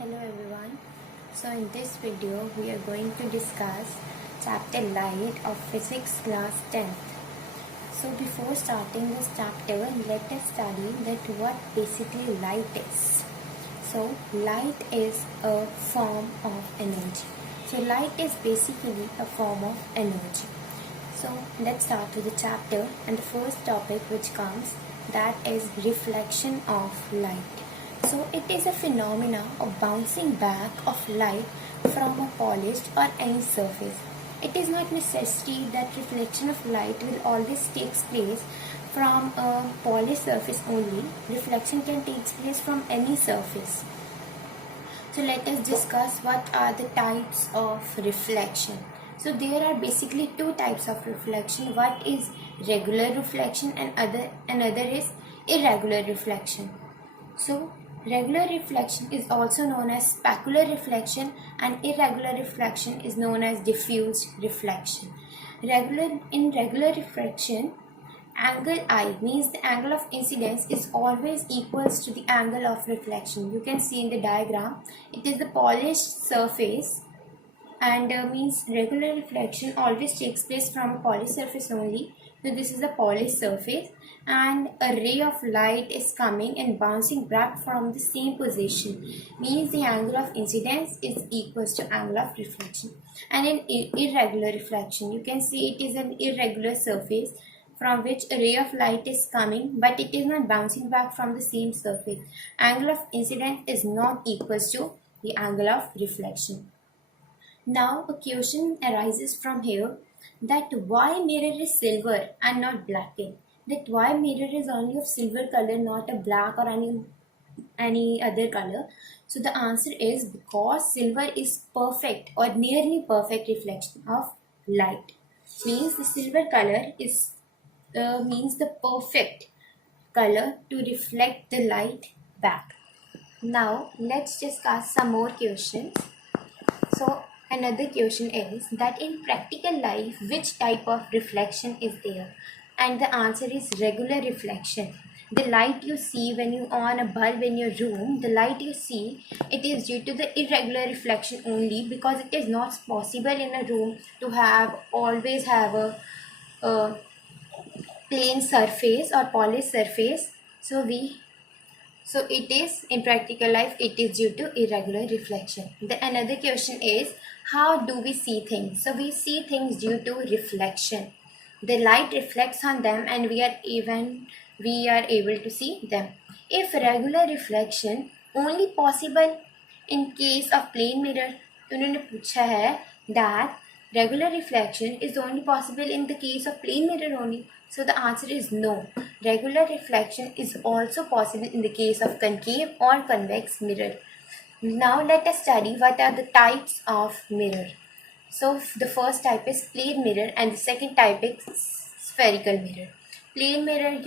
Hello everyone. So in this video we are going to discuss chapter Light of Physics class 10th. So before starting this chapter, let us study that what basically light is. So light is a form of energy. So light is basically a form of energy. So let's start with the chapter, and the first topic which comes, that is reflection of light. So it is a phenomena of bouncing back of light from a polished or any surface. It is not necessary that reflection of light will always take place from a polished surface only. Reflection can take place from any surface. So let us discuss what are the types of reflection. So there are basically two types of reflection. One is regular reflection and another is irregular reflection. So regular reflection is also known as specular reflection, and irregular reflection is known as diffuse reflection. In regular reflection, angle I means the angle of incidence is always equals to the angle of reflection. You can see in the diagram, it is the polished surface, and means regular reflection always takes place from a polished surface only. So this is a polished surface, and a ray of light is coming and bouncing back from the same position, means the angle of incidence is equals to angle of reflection. And in irregular reflection, you can see it is an irregular surface from which a ray of light is coming, but it is not bouncing back from the same surface. Angle of incidence is not equals to the angle of reflection. Now a question arises from here, that why mirror is silver and not blackened? That why mirror is only of silver color, not a black or any other color? So the answer is because silver is perfect or nearly perfect reflection of light. Means the silver color is means the perfect color to reflect the light back. Now let's discuss some more questions. So another question is that in practical life, which type of reflection is there? And the answer is regular reflection. The light you see when you on a bulb in your room, the light you see, it is due to the irregular reflection only, because it is not possible in a room to always have a plain surface or polished surface. So it is in practical life, it is due to irregular reflection. The another question is, how do we see things? So we see things due to reflection. The light reflects on them and we are able to see them. If regular reflection only possible in case of plane mirror, उन्होंने पूछा है that regular reflection is only possible in the case of plane mirror only. So the answer is no. Regular reflection is also possible in the case of concave or convex mirror. Now let us study what are the types of mirror. So the first type is plane mirror and the second type is spherical mirror. Plane mirror,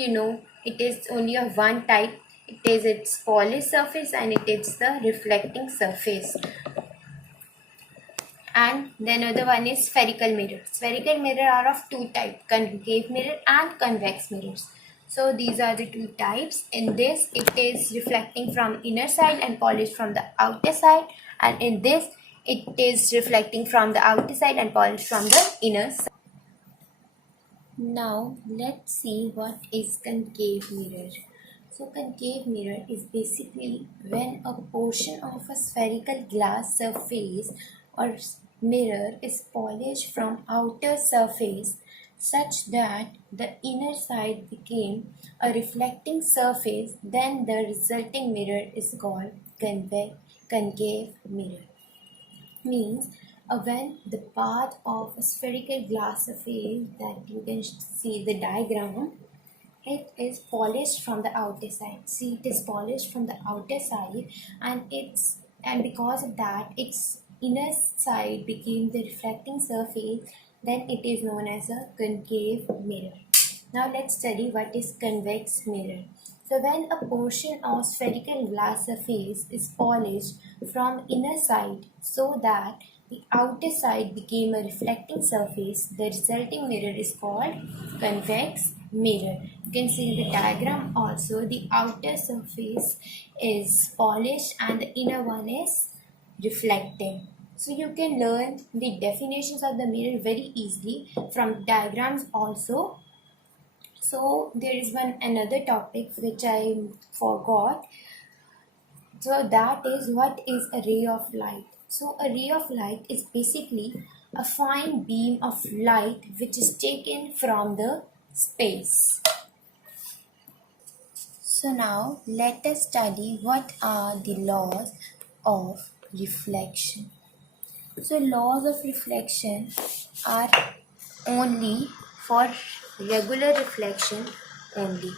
it is only of one type. It is its polished surface and it is the reflecting surface. And the another one is spherical mirror. Spherical mirror are of two types, concave mirror and convex mirrors. So these are the two types. In this, it is reflecting from inner side and polished from the outer side, and in this, it is reflecting from the outer side and polished from the inner side. Now let's see what is concave mirror. So concave mirror is basically when a portion of a spherical glass surface or mirror is polished from outer surface such that the inner side became a reflecting surface, then the resulting mirror is called concave mirror. Means when the part of a spherical glass surface that you can see the diagram, it is polished from the outer side. See, it is polished from the outer side, and because of that, its inner side became the reflecting surface. Then it is known as a concave mirror. Now let's study what is convex mirror. So when a portion of spherical glass surface is polished from inner side so that the outer side became a reflecting surface, the resulting mirror is called convex mirror. can see in the diagram also the outer surface is polished and the inner one is reflecting. So you can learn the definitions of the mirror very easily from diagrams also. So there is one another topic which I forgot. So that is, what is a ray of light? So a ray of light is basically a fine beam of light which is taken from the space. So now let us study what are the laws of reflection. So laws of reflection are only for regular reflection only.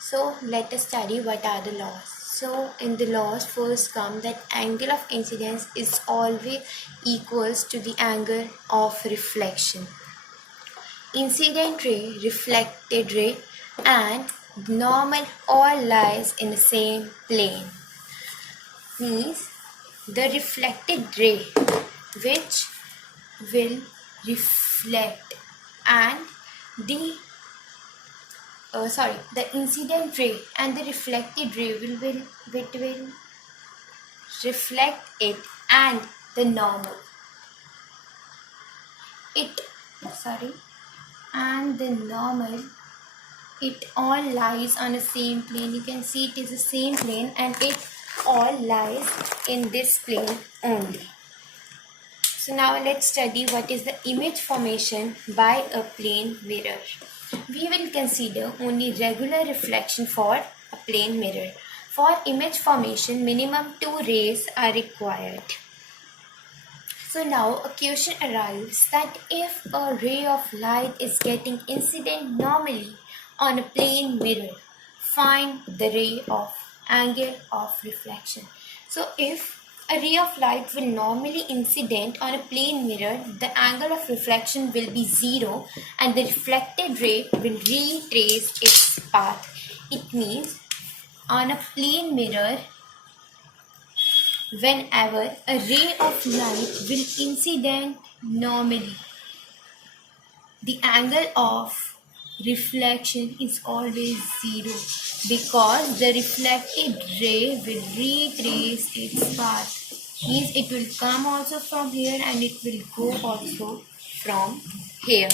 So let us study what are the laws. So in the laws first come that angle of incidence is always equals to the angle of reflection. Incident ray, reflected ray and normal all lies in the same plane. Means the reflected ray which will reflect and the incident ray and the reflected ray will reflect it and the normal it all lies on the same plane. You can see it is the same plane and it all lies in this plane only. So now let's study what is the image formation by a plane mirror. We will consider only regular reflection for a plane mirror. For image formation, minimum 2 rays are required. So now a question arrives that if a ray of light is getting incident normally on a plane mirror, find the ray of angle of reflection. So if a ray of light will normally incident on a plane mirror, the angle of reflection will be 0 and the reflected ray will retrace its path. It means on a plane mirror, whenever a ray of light will incident normally, the angle of reflection is always 0 because the reflected ray will retrace its path. Means it will come also from here and it will go also from here.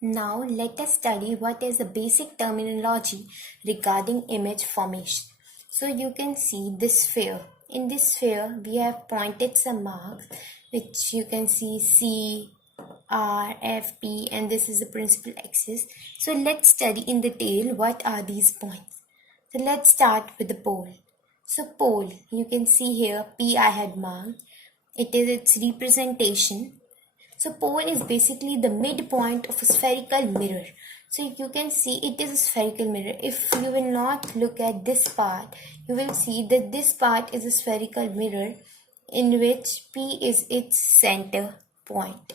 Now let us study what is the basic terminology regarding image formation. So you can see this sphere. In this sphere we have pointed some marks which you can see C, R, F, P, and this is the principal axis. So let's study in detail what are these points. So let's start with the pole. So pole, you can see here P I had marked. It is its representation. So pole is basically the midpoint of a spherical mirror. So you can see it is a spherical mirror. If you will not look at this part, you will see that this part is a spherical mirror in which P is its center point.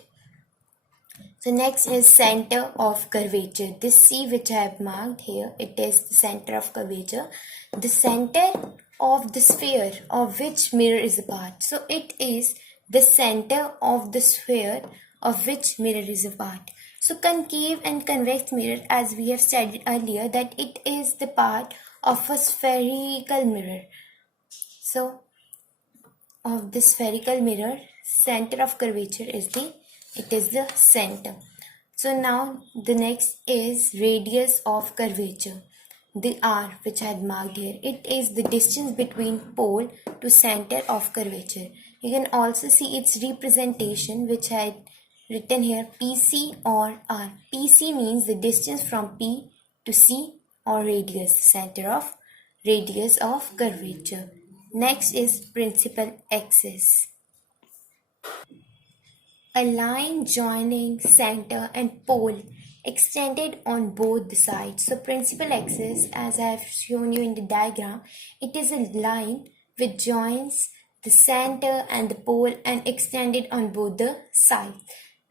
So next is center of curvature. This C which I have marked here, it is the center of curvature. The center of the sphere of which mirror is a part. So it is the center of the sphere of which mirror is a part. So concave and convex mirror, as we have studied earlier, that it is the part of a spherical mirror. So of the spherical mirror, center of curvature is the center. So now the next is radius of curvature, the R which I had marked here. It is the distance between pole to center of curvature. You can also see its representation which I had written here, PC or R. PC means the distance from P to C, or radius, center of radius of curvature. Next is principal axis. A line joining center and pole extended on both the sides. So principal axis, as I have shown you in the diagram, it is a line which joins the center and the pole and extended on both the sides.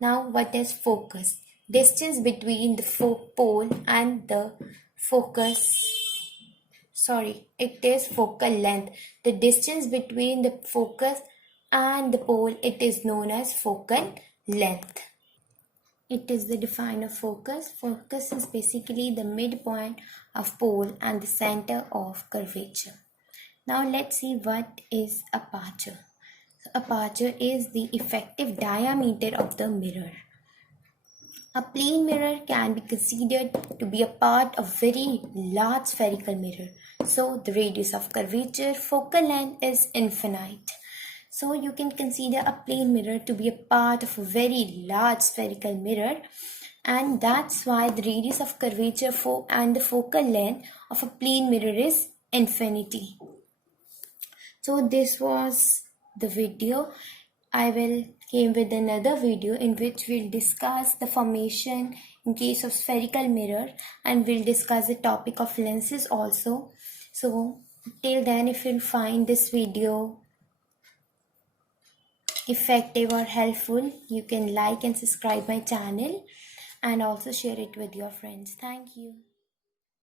Now what is focus? Distance between the pole and the focus. It is focal length. The distance between the focus and the pole, it is known as focal length. It is the define of focus. Focus is basically the midpoint of pole and the center of curvature. Now let's see what is aperture. So aperture is the effective diameter of the mirror. A plane mirror can be considered to be a part of very large spherical mirror. So the radius of curvature focal length is infinite. So you can consider a plane mirror to be a part of a very large spherical mirror, and that's why the radius of curvature and the focal length of a plane mirror is infinity. So this was the video. I will came with another video in which we'll discuss the formation in case of spherical mirror, and we'll discuss the topic of lenses also. So till then, if you'll find this video effective or helpful, you can like and subscribe my channel and also share it with your friends. Thank you.